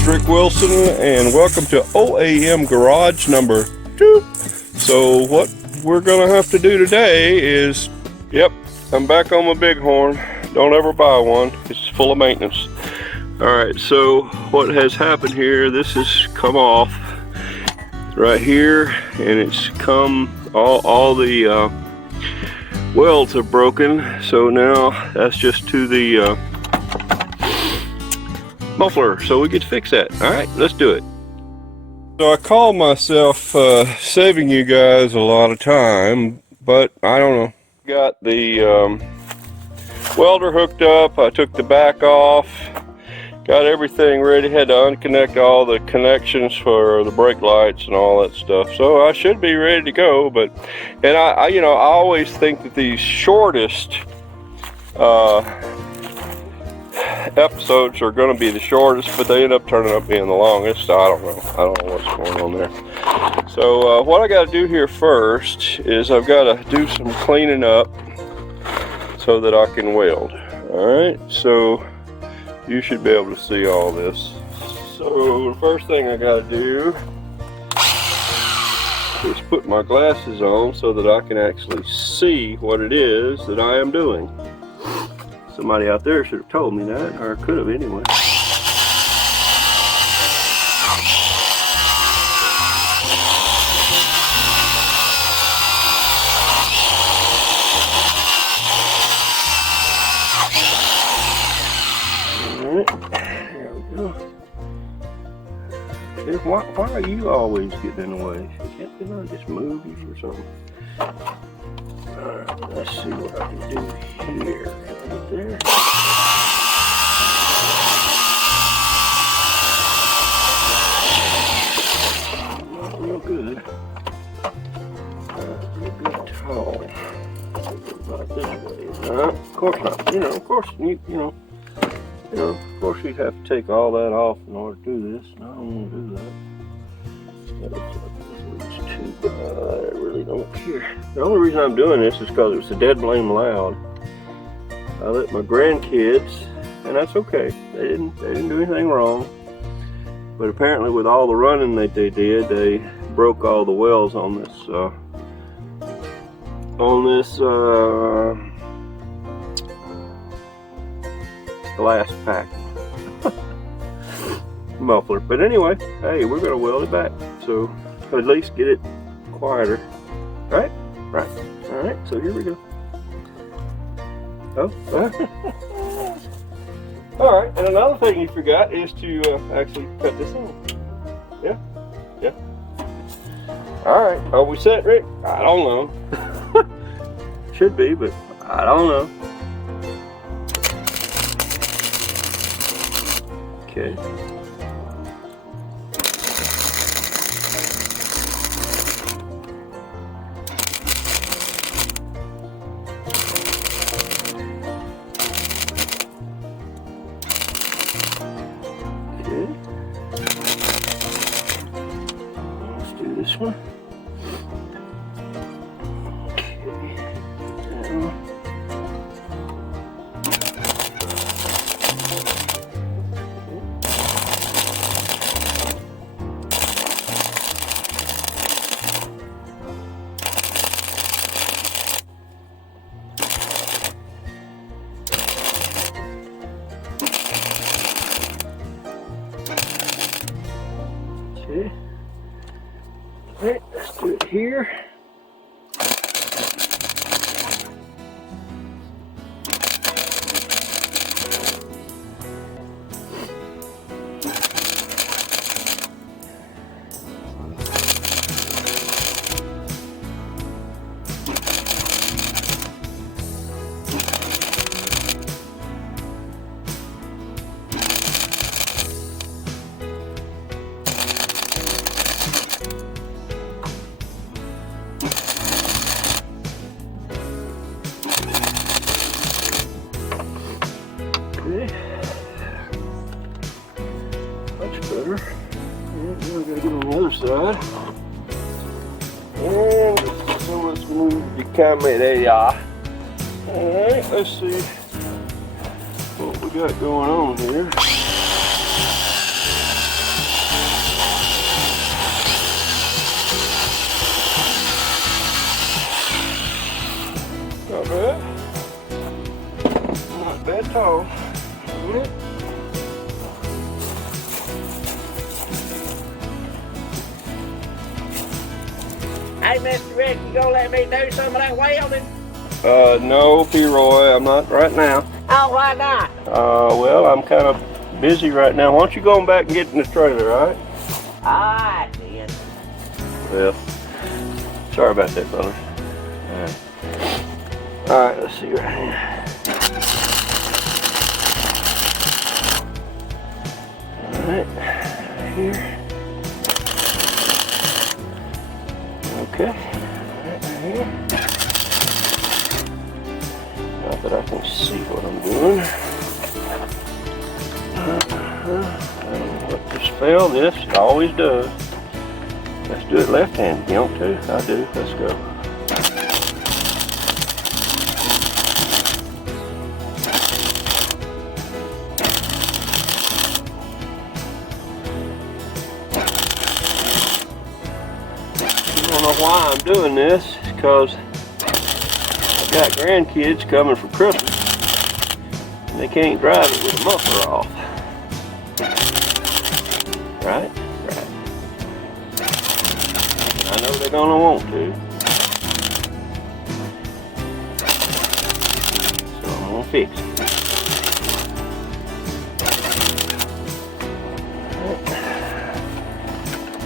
is Rick Wilson, and welcome to OAM Garage number 2. So what we're gonna have to do today is, yep, I'm back on my Bighorn. Don't ever buy one, it's full of maintenance. Alright, so what has happened here, this has come off right here, and it's come, all the welds are broken, so now that's just to the muffler, so we get to fix that. Alright, let's do it. So I call myself saving you guys a lot of time, but I don't know. Got the welder hooked up, I took the back off, got everything ready, had to unconnect all the connections for the brake lights and all that stuff. So I should be ready to go, but, and I you know, I always think that these shortest episodes are going to be the shortest, but they end up turning up being the longest. I don't know what's going on there. So what I got to do here first is I've got to do some cleaning up so that I can weld. Alright, so you should be able to see all this. So the first thing I got to do is put my glasses on so that I can actually see what it is that I am doing. Somebody out there should have told me that, or could have anyway. Alright, there we go. Why are you always getting in the way? Can't you just move you or something? Alright, let's see what I can do here. Can I get there? Not real good. Not real good at all. About this way. Of course not. You know, of course, you know, of course you'd have to take all that off in order to do this. And I don't want to do that. That looks like this leads to, I really don't care. The only reason I'm doing this is because it was a dead blame loud. I let my grandkids, and that's okay. They didn't do anything wrong. But apparently, with all the running that they did, they broke all the welds on this glass pack muffler. But anyway, hey, we're gonna weld it back, so at least get it quieter. Right? Right. All right. So here we go. Oh. All right. And another thing you forgot is to actually cut this on. Yeah. Yeah. All right. Are we set, Rick? I don't know. Should be, but I don't know. Okay. Let's do this one. Okay. Alright, let's do it here. Okay. Much better. And now I gotta get on the other side. And so let's move the camera. There you are. Alright, let's see what we got going on here. bed tall. Hey, Mr. Rick, you gonna let me do some of that welding? No, P-Roy, I'm not right now. Oh, why not? Well, I'm kind of busy right now. Why don't you go on back and get in the trailer, all right? Alright, then. Well, sorry about that, brother. All right, let's see right here. All right, here. Okay, right here. Not that I can see what I'm doing. I don't know what just fell. This it always does. Let's do it left-handed. You don't too? I do. Let's go. I don't know why I'm doing this, because I've got grandkids coming for Christmas and they can't drive it with a muffler off. Right? Right. I know they're gonna want to. So I'm gonna fix it.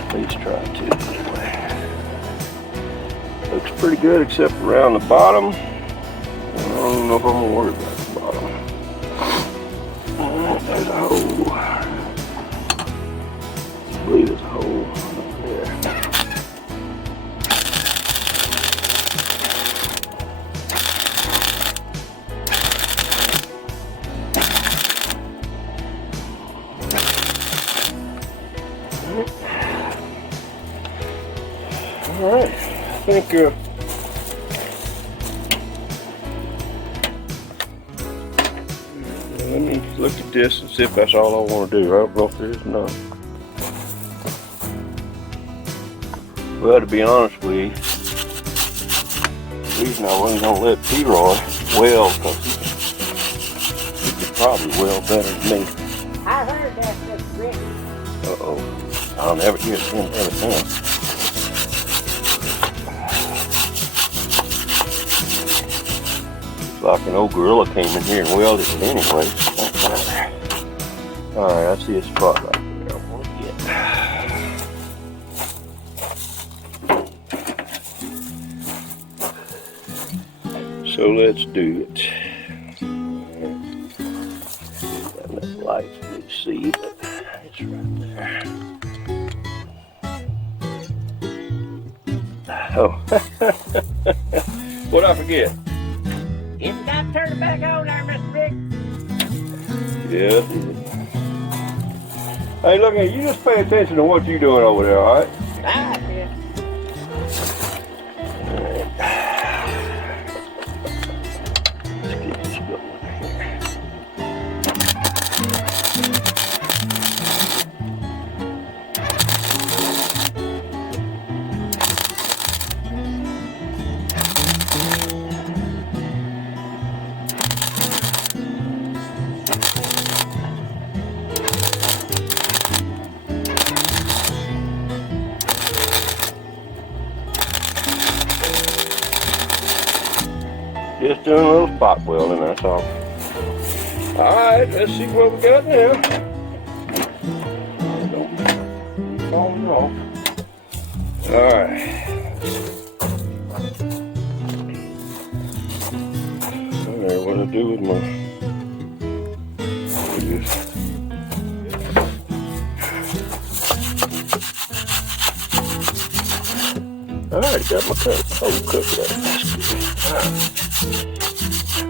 Please try to anyway. Looks pretty good except around the bottom. I don't know if I'm gonna worry about the bottom. Alright, there's a hole. I believe there's a hole up there. Alright, I think let me look at this and see if that's all I want to do. I don't know if there is enough. Well, to be honest with you, the reason I wasn't going to let P-Roy weld, because he could probably weld better than me. I heard that, Mr. Rick. Uh-oh. I'll never hear him ever again. Like an old gorilla came in here and welded it anyway. Alright, I see a spot right there I want to get. So let's do it. Got enough light for me to see, but it's right there. Oh. What'd I forget? You got to turn it back on there, Mr. Rick. Yeah. Hey, look at you. Just pay attention to what you're doing over there, all right? Alright, then. Let's get this going here. Just doing a little spot welding, that's all. Alright, let's see what we got now. Don't fall off. Alright. I don't know what to do with my Alright, got my cut. Oh, cut for that.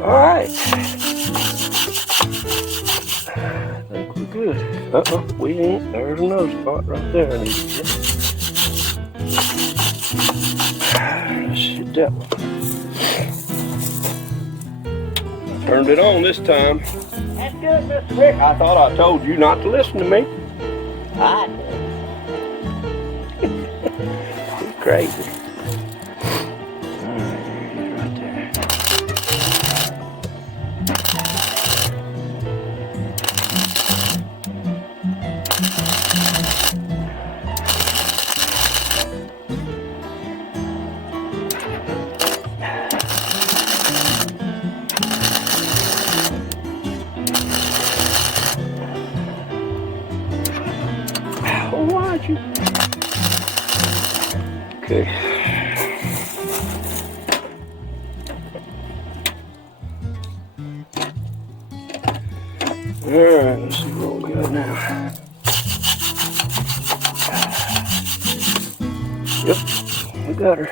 Alright. I think we're good. Uh-oh, we ain't. There's another spot right there I need to get. Let's hit that one. I turned it on this time. That's good, Mr. Rick. I thought I told you not to listen to me. I did. You're crazy. Alright, there it is right there. got you. Okay. Alright, let's see what we got now. Yep, we got her.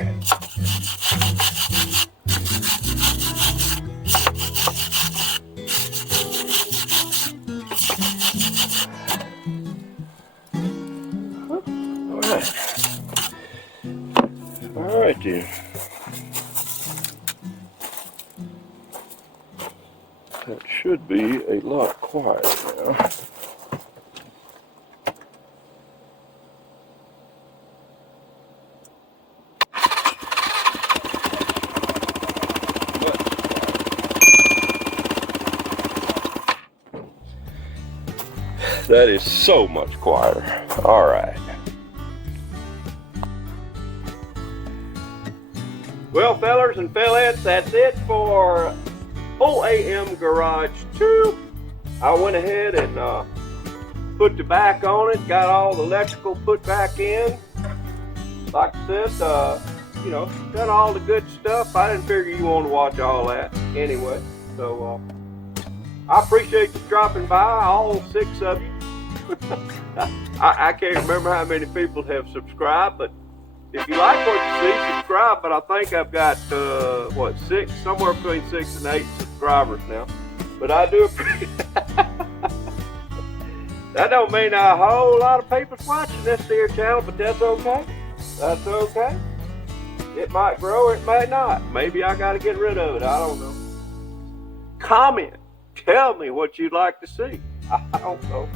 Alright then. That should be a lot quieter now. That is so much quieter. Alright. Well, fellers and fellettes, that's it for OAM Garage 2. I went ahead and put the back on it, got all the electrical put back in. Like I said, you know, done all the good stuff. I didn't figure you wanted to watch all that anyway. So I appreciate you dropping by, all 6 of you. I can't remember how many people have subscribed, but if you like what you see, subscribe. But I think I've got, what, 6, somewhere between 6 and 8 subscribers now. But I do appreciate that. Don't mean a whole lot of people's watching this here channel, but that's okay. That's okay. It might grow or it might not. Maybe I got to get rid of it. I don't know. Comment. Tell me what you'd like to see. I don't know.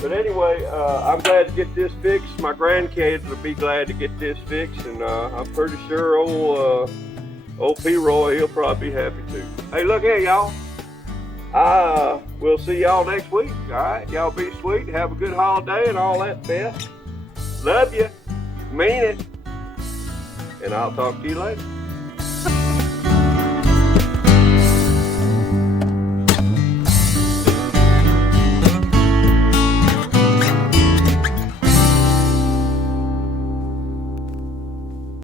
But anyway, I'm glad to get this fixed. My grandkids will be glad to get this fixed, and I'm pretty sure old P. Roy, he'll probably be happy too. Hey, look here, y'all. We'll see y'all next week. All right, y'all be sweet. Have a good holiday and all that best. Love you. Mean it. And I'll talk to you later.